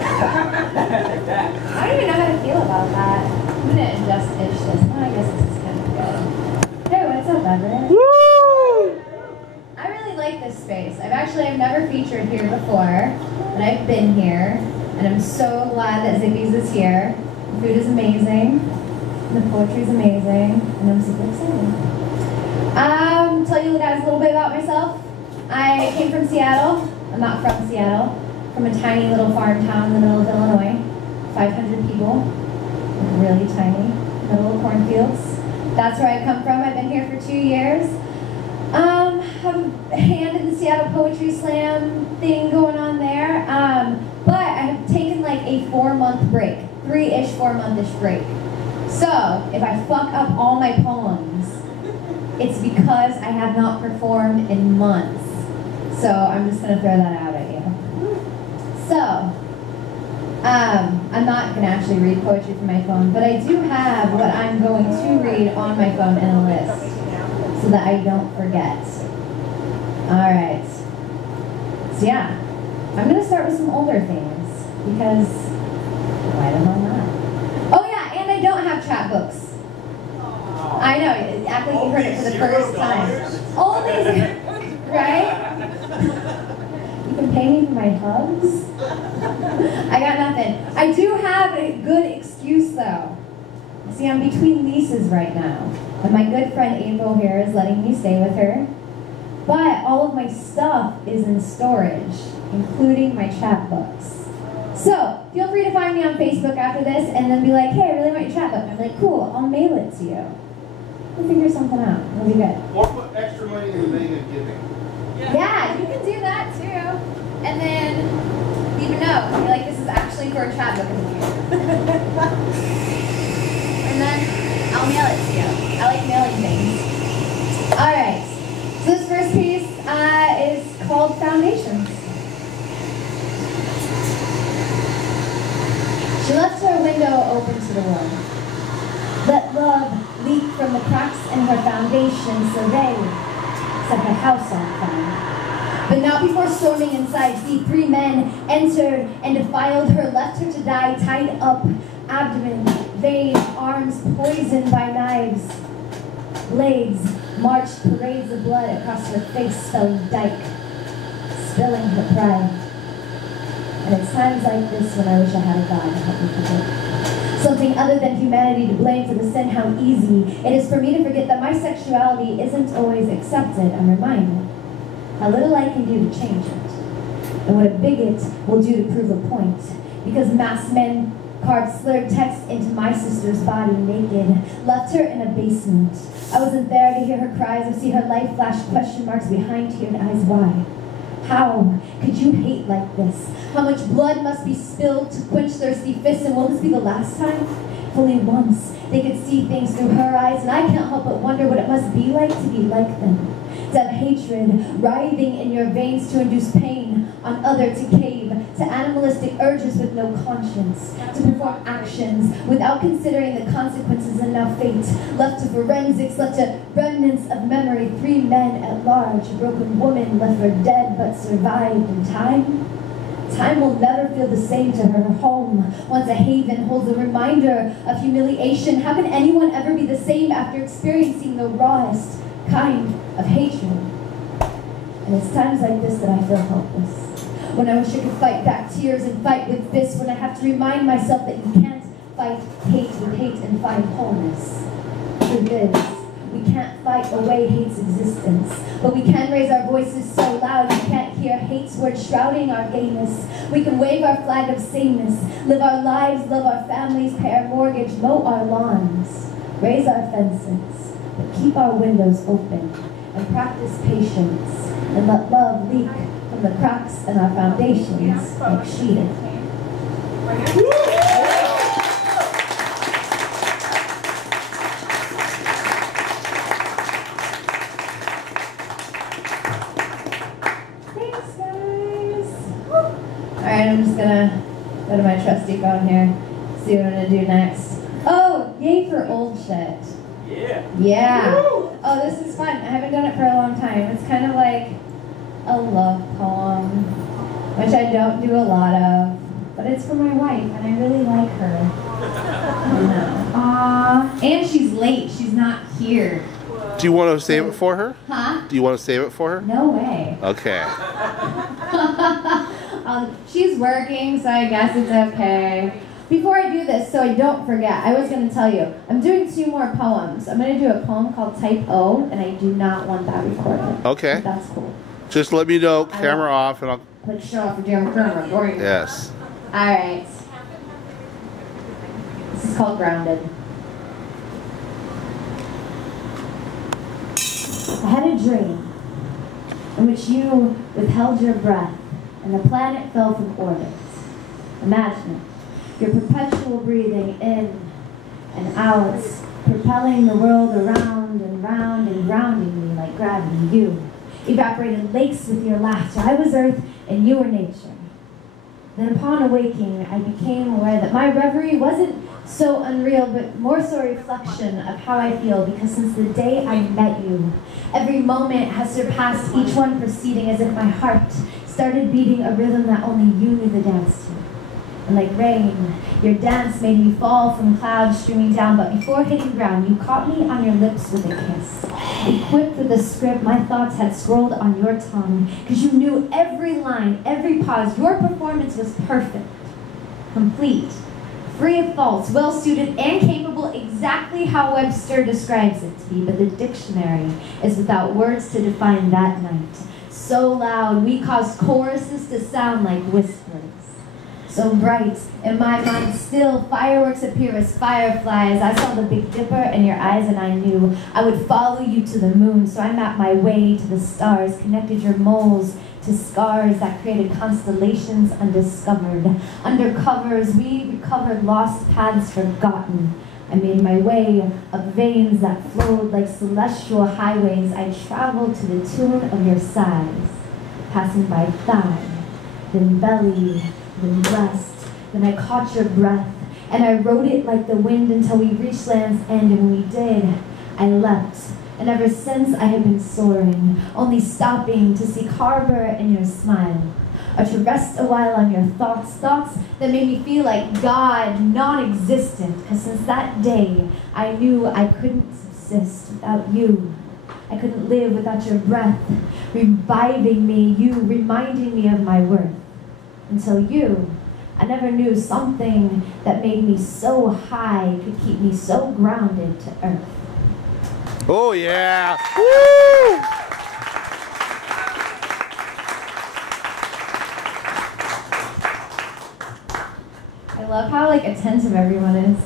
I don't even know how to feel about that. I'm gonna adjust this. Oh, I guess this is kind of good. Hey, what's up, Everett? Woo! I really like this space. I've never featured here before, but I've been here, and I'm so glad that Ziggy's is here. The food is amazing, and the poetry is amazing, and I'm super excited. Tell you guys a little bit about myself. I came from Seattle. I'm not from Seattle. From a tiny little farm town in the middle of Illinois. 500 people. Really tiny. Middle of cornfields. That's where I come from. I've been here for 2 years. Have a hand in the Seattle Poetry Slam thing going on there. But I have taken like a 4-month break. 3-ish, 4-month-ish break. So, if I fuck up all my poems, it's because I have not performed in months. So I'm just gonna throw that out at you. So, I'm not gonna actually read poetry from my phone, but I do have what I'm going to read on my phone in a list so that I don't forget. Alright. So yeah, I'm gonna start with some older things because why the hell not? Oh yeah, and I don't have chapbooks. I know, act like you heard it for the first time. Only, right? You can pay me for my hugs? I got nothing. I do have a good excuse though. See, I'm between leases right now. And my good friend April here is letting me stay with her. But all of my stuff is in storage, including my chapbooks. So, feel free to find me on Facebook after this and then be like, hey, I really want your chapbook. And I'm like, cool, I'll mail it to you. We'll figure something out. It'll be good. Or put extra money in the bank of giving. Yeah, you can do that too. And then leave a note. You're like, this is actually for a chapbook in the future. And then I'll mail it to you. I like mailing things. Alright. So this first piece is called Foundations. She left her window open to the world. Let love leak from the cracks in her foundation so they set her house on fire. But not before storming inside. See, 3 men entered and defiled her, left her to die, tied up, abdomen, vein, arms poisoned by knives. Blades marched parades of blood across her face, spelling dyke, spilling her pride. And it's times like this when I wish I had a God to help me forget. Something other than humanity to blame for the sin, how easy it is for me to forget that my sexuality isn't always accepted. I'm reminded how little I can do to change it, and what a bigot will do to prove a point. Because masked men carved slurred text into my sister's body naked, left her in a basement. I wasn't there to hear her cries or see her life flash question marks behind teared eyes. Why? How could you hate like this? How much blood must be spilled to quench thirsty fists? And will this be the last time? If only once they could see things through her eyes, and I can't help but wonder what it must be like to be like them. To have hatred writhing in your veins to induce pain on other, to cave to animalistic urges with no conscience, to perform actions without considering the consequences, and now fate left to forensics, left to remnants of memory. 3 men at large, a broken woman left for dead but survived. In time will never feel the same to her. Her home, once a haven, holds a reminder of humiliation. How can anyone ever be the same after experiencing the rawest kind of hatred? And it's times like this that I feel helpless. When I wish I could fight back tears and fight with fists. When I have to remind myself that you can't fight hate with hate and find wholeness. Truth is, we can't fight away hate's existence, but we can raise our voices so loud you can't hear hate's words shrouding our gayness. We can wave our flag of sameness, live our lives, love our families, pay our mortgage, mow our lawns, raise our fences, but keep our windows open and practice patience and let love leak from the cracks in our foundations like she did. Alright, I'm just gonna go to my trusty phone here, see what I'm gonna do next. Oh, yay for old shit. Yeah. Oh, this is fun. I haven't done it for a long time. It's kind of like a love poem, which I don't do a lot of, but it's for my wife, and I really like her. I know. Aww. And she's late. She's not here. Do you want to save it for her? Huh? Do you want to save it for her? No way. Okay. She's working, so I guess it's okay. Before I do this, so I don't forget, I was going to tell you, I'm doing 2 more poems. I'm going to do a poem called Type O, and I do not want that recorded. Okay. If that's cool. Just let me know, camera off, and I'll... Like, shut off your damn camera, or you? Yes. Alright. This is called Grounded. I had a dream in which you withheld your breath and the planet fell from orbit. Imagine it. Your perpetual breathing in and out, propelling the world around and round and grounding me like gravity. You evaporated lakes with your laughter. I was earth and you were nature. Then upon awaking, I became aware that my reverie wasn't so unreal, but more so a reflection of how I feel, because since the day I met you, every moment has surpassed each one preceding, as if my heart started beating a rhythm that only you knew the dance to. And like rain, your dance made me fall from clouds streaming down, but before hitting ground, you caught me on your lips with a kiss. Equipped with a script my thoughts had scrolled on your tongue, because you knew every line, every pause. Your performance was perfect, complete, free of faults, well-suited and capable, exactly how Webster describes it to be, but the dictionary is without words to define that night. So loud, we caused choruses to sound like whispers. So bright, in my mind still, fireworks appear as fireflies. I saw the Big Dipper in your eyes and I knew I would follow you to the moon. So I mapped my way to the stars, connected your moles to scars that created constellations undiscovered. Under covers, we recovered lost paths forgotten. I made my way up veins that flowed like celestial highways. I traveled to the tune of your sighs, passing by thigh, then belly, then breast, then I caught your breath, and I rode it like the wind until we reached land's end, and when we did, I leapt, and ever since I have been soaring, only stopping to seek harbor in your smile, or to rest a while on your thoughts that made me feel like God, non-existent, because since that day, I knew I couldn't subsist without you. I couldn't live without your breath, reviving me, you reminding me of my worth. Until you, I never knew something that made me so high could keep me so grounded to earth. Oh yeah! Woo! I love how like attentive everyone is.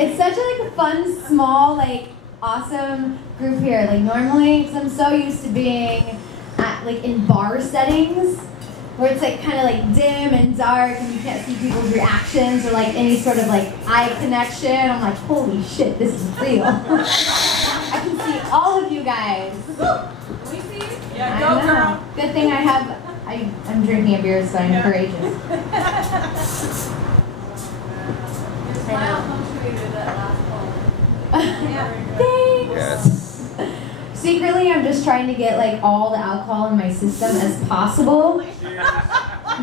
It's such a like fun, small, like awesome group here. Like normally, because I'm so used to being at like in bar settings, where it's like kind of like dim and dark and you can't see people's reactions or like any sort of like eye connection. I'm like, holy shit, this is real. I can see all of you guys. We see you? Yeah, I go know. girl. Good thing I'm drinking a beer, so I'm courageous. Your smile punctuated that last poem. Thanks. Yes. Secretly, I'm just trying to get like all the alcohol in my system as possible.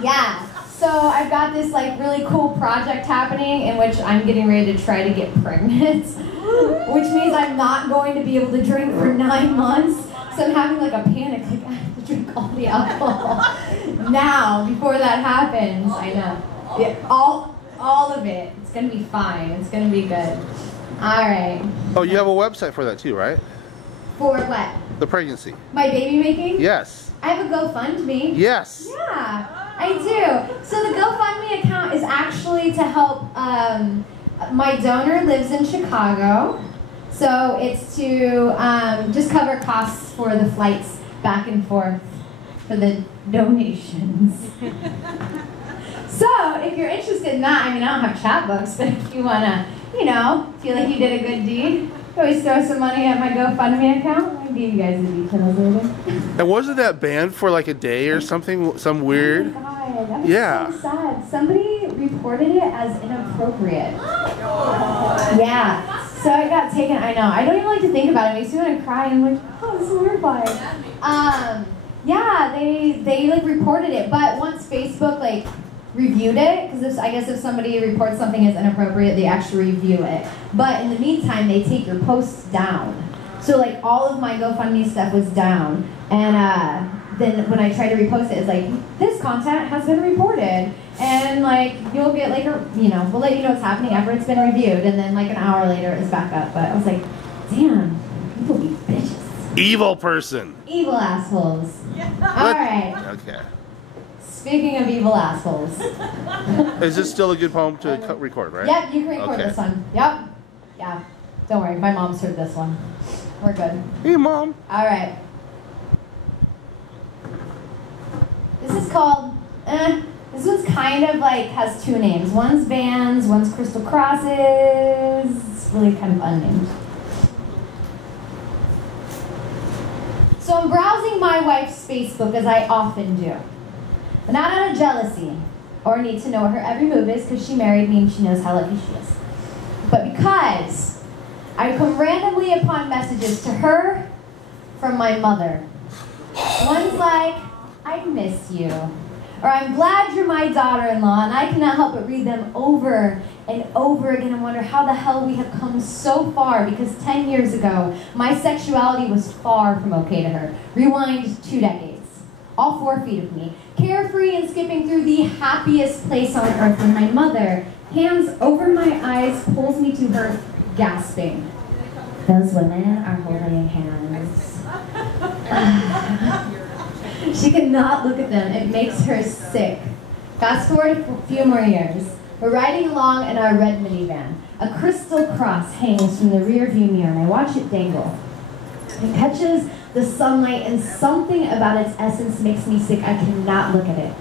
Yeah. So I've got this like really cool project happening in which I'm getting ready to try to get pregnant, which means I'm not going to be able to drink for 9 months. So I'm having like a panic, like I have to drink all the alcohol now before that happens. I know. Yeah, all of it. It's gonna be fine. It's gonna be good. All right. Oh, you have a website for that too, right? For what? The pregnancy. My baby making? Yes. I have a GoFundMe. Yes. Yeah, I do. So the GoFundMe account is actually to help, my donor lives in Chicago. So it's to just cover costs for the flights back and forth for the donations. So if you're interested in that, I mean, I don't have chat books, but if you want to, you know, feel like you did a good deed, you always throw some money at my GoFundMe account. I'll give you guys the details later. And wasn't that banned for like a day or something? Some weird? Oh my God, that was Yeah. so sad. Somebody reported it as inappropriate. Yeah. So I got taken. I know. I don't even like to think about it. It makes me want to cry. I'm like, oh, this is horrifying. Yeah, they like reported it, but once Facebook like reviewed it, because I guess if somebody reports something as inappropriate, they actually review it. But in the meantime, they take your posts down. So like all of my GoFundMe stuff was down, and then when I tried to repost it, it's like, this content has been reported, and like you'll get like a, we'll let you know what's happening after it's been reviewed, and then like an hour later it's back up. But I was like, damn, people be bitches. Evil person. Evil assholes. All right. Okay. Speaking of evil assholes. Is this still a good poem to record, right? Yep, you can record this one. Yep. Yeah. Don't worry, my mom's heard this one. We're good. Hey, Mom. All right. This is called, this one's kind of like, has two names. One's Vans, one's Crystal Crosses. It's really kind of unnamed. So I'm browsing my wife's Facebook, as I often do. But not out of jealousy or need to know what her every move is, because she married me and she knows how lucky she is. But because I come randomly upon messages to her from my mother. One's like, I miss you. Or I'm glad you're my daughter-in-law, and I cannot help but read them over and over again and wonder how the hell we have come so far, because 10 years ago, my sexuality was far from okay to her. Rewind 2 decades. All 4 feet of me, carefree and skipping through the happiest place on earth when my mother, hands over my eyes, pulls me to her, gasping. Those women are holding hands. She cannot look at them. It makes her sick. Fast forward a few more years. We're riding along in our red minivan. A crystal cross hangs from the rear view mirror, and I watch it dangle. It catches the sunlight, and something about its essence makes me sick. I cannot look at it.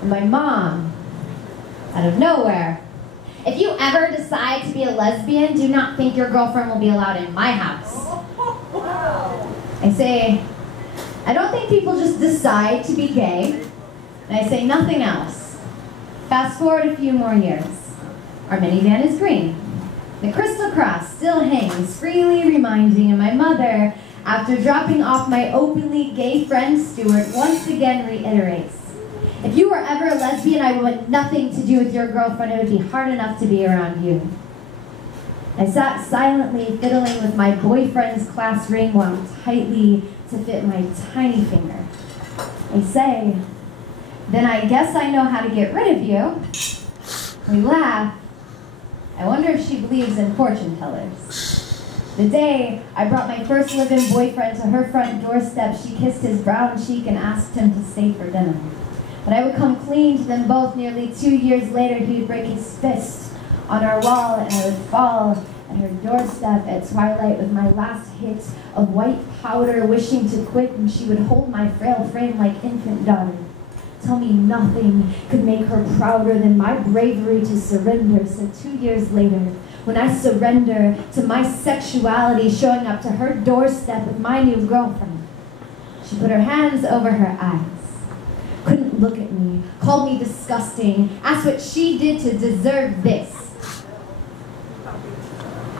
And my mom, out of nowhere, if you ever decide to be a lesbian, do not think your girlfriend will be allowed in my house. I say, I don't think people just decide to be gay. And I say nothing else. Fast forward a few more years. Our minivan is green. The crystal cross still hangs, freely reminding, and my mother, after dropping off my openly gay friend Stuart, once again reiterates, if you were ever a lesbian, I would want nothing to do with your girlfriend. It would be hard enough to be around you. I sat silently fiddling with my boyfriend's class ring wound tightly to fit my tiny finger. I say, then I guess I know how to get rid of you. We laugh. I wonder if she believes in fortune tellers. The day I brought my first live-in boyfriend to her front doorstep, she kissed his brown cheek and asked him to stay for dinner. But I would come clean to them both. Nearly 2 years later, he would break his fist on our wall, and I would fall at her doorstep at twilight with my last hit of white powder, wishing to quit, and she would hold my frail frame like infant daughter. Tell me nothing could make her prouder than my bravery to surrender. So 2 years later, when I surrender to my sexuality, showing up to her doorstep with my new girlfriend, she put her hands over her eyes, couldn't look at me, called me disgusting, asked what she did to deserve this.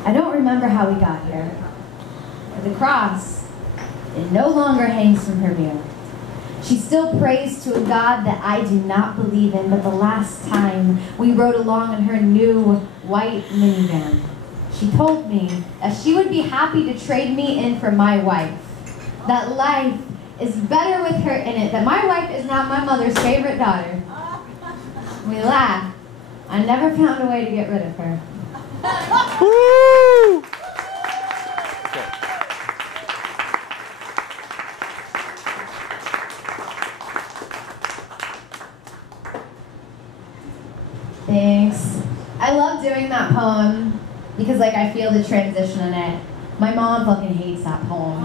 I don't remember how we got here. The cross, it no longer hangs from her mirror. She still prays to a God that I do not believe in, but the last time we rode along in her new white minivan, she told me that she would be happy to trade me in for my wife. That life is better with her in it, that my wife is not my mother's favorite daughter. We laugh. I never found a way to get rid of her. Woo! Thanks. I love doing that poem because like I feel the transition in it. My mom fucking hates that poem.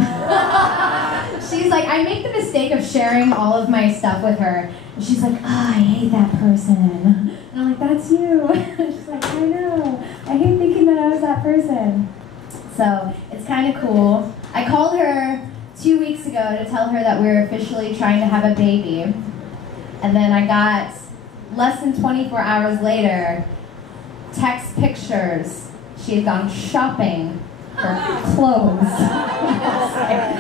She's like, I make the mistake of sharing all of my stuff with her. And she's like, oh, I hate that person. And I'm like, that's you. She's like, I know. I hate thinking that I was that person. So it's kind of cool. I called her 2 weeks ago to tell her that we were officially trying to have a baby. And then I got, less than 24 hours later, text pictures. She had gone shopping for clothes. Like,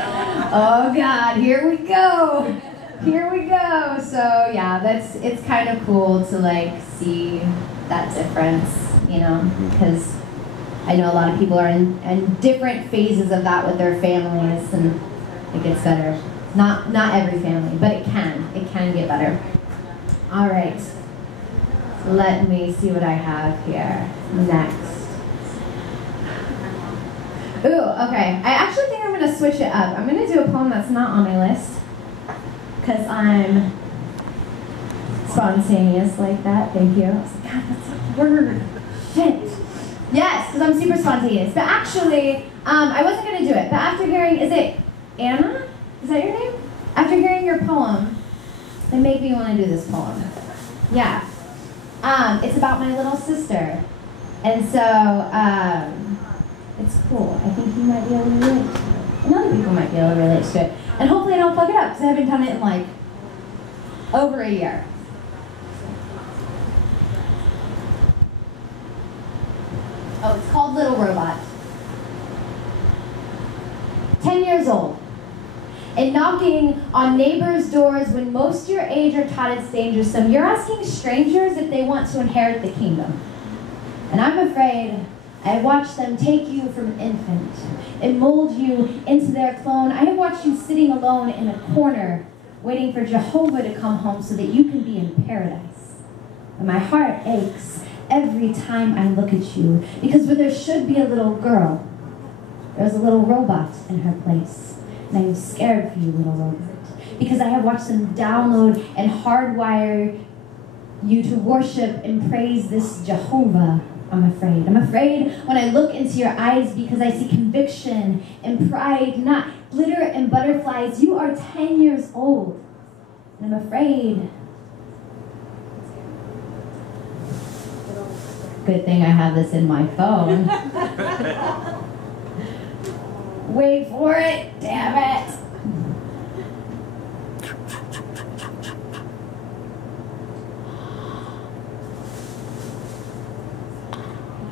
oh God, here we go. Here we go. So yeah, it's kind of cool to like see that difference, you know, because I know a lot of people are in different phases of that with their families, and it gets better. Not every family, but it can get better. All right, let me see what I have here next. Ooh, okay. I actually think I'm gonna switch it up. I'm gonna do a poem that's not on my list, because I'm spontaneous like that. Thank you. I was like, God, that's a word. Shit. Yes, because I'm super spontaneous. But actually, I wasn't going to do it. But after hearing, is it Anna? Is that your name? After hearing your poem, it made me want to do this poem. Yeah. It's about my little sister. And so, it's cool. I think you might be able to relate to it. And other people might be able to relate to it. And hopefully I don't fuck it up, because I haven't done it in like over a year. Oh, it's called Little Robot. 10 years old. And knocking on neighbors' doors when most your age are taught it's dangersome. You're asking strangers if they want to inherit the kingdom. And I'm afraid I have watched them take you from an infant and mold you into their clone. I have watched you sitting alone in a corner, waiting for Jehovah to come home so that you can be in paradise. And my heart aches every time I look at you, because where there should be a little girl, there's a little robot in her place. And I am scared for you, little robot, because I have watched them download and hardwire you to worship and praise this Jehovah. I'm afraid. I'm afraid when I look into your eyes, because I see conviction and pride, not glitter and butterflies. You are 10 years old. And I'm afraid. Good thing I have this in my phone. Wait for it, damn it.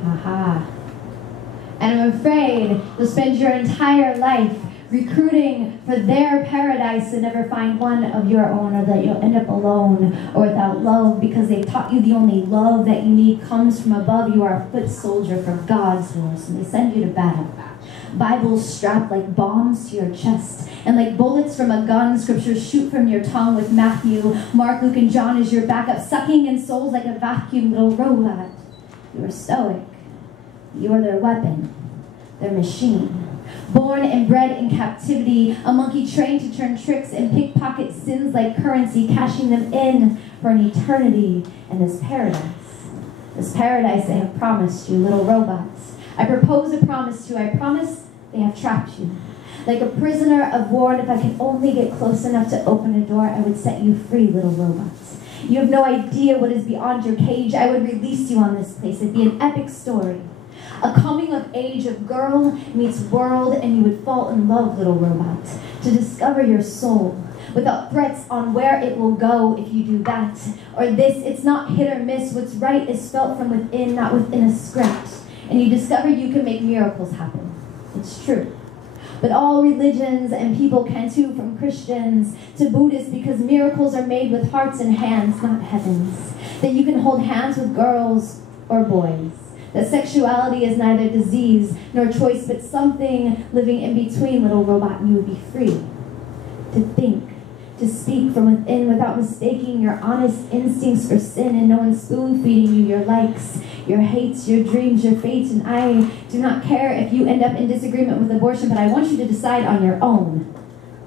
Haha. And I'm afraid you'll spend your entire life recruiting for their paradise and never find one of your own, or that you'll end up alone or without love, because they've taught you the only love that you need comes from above. You are a foot soldier from God's horse, and they send you to battle. Bibles strapped like bombs to your chest, and like bullets from a gun, scriptures shoot from your tongue with Matthew, Mark, Luke, and John as your backup, sucking in souls like a vacuum, little robot. You are stoic. You are their weapon, their machine. Born and bred in captivity, a monkey trained to turn tricks and pickpocket sins like currency, cashing them in for an eternity in this paradise. This paradise they have promised you, little robots. I propose a promise to you. I promise they have trapped you. Like a prisoner of war, and if I could only get close enough to open a door, I would set you free, little robots. You have no idea what is beyond your cage. I would release you on this place. It'd be an epic story. A coming of age of girl meets world, and you would fall in love, little robot, to discover your soul, without threats on where it will go if you do that or this. It's not hit or miss. What's right is felt from within, not within a script. And you discover you can make miracles happen. It's true. But all religions and people can too, from Christians to Buddhists, because miracles are made with hearts and hands, not heavens. That you can hold hands with girls or boys. That sexuality is neither disease nor choice, but something living in between, little robot, and you would be free to think, to speak from within without mistaking your honest instincts for sin, and no one spoon-feeding you your likes, your hates, your dreams, your fates. And I do not care if you end up in disagreement with abortion, but I want you to decide on your own,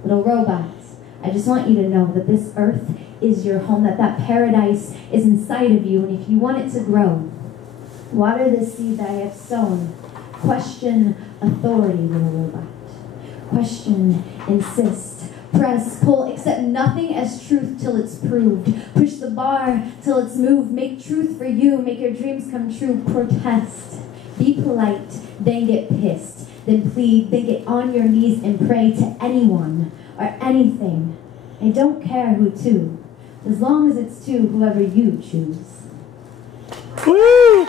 little robots. I just want you to know that this earth is your home, that that paradise is inside of you, and if you want it to grow, water the seed that I have sown. Question authority, little robot. Question, insist, press, pull, accept nothing as truth till it's proved. Push the bar till it's moved. Make truth for you. Make your dreams come true. Protest. Be polite, then get pissed. Then plead, then get on your knees and pray to anyone or anything. I don't care who to, as long as it's to whoever you choose. Woo!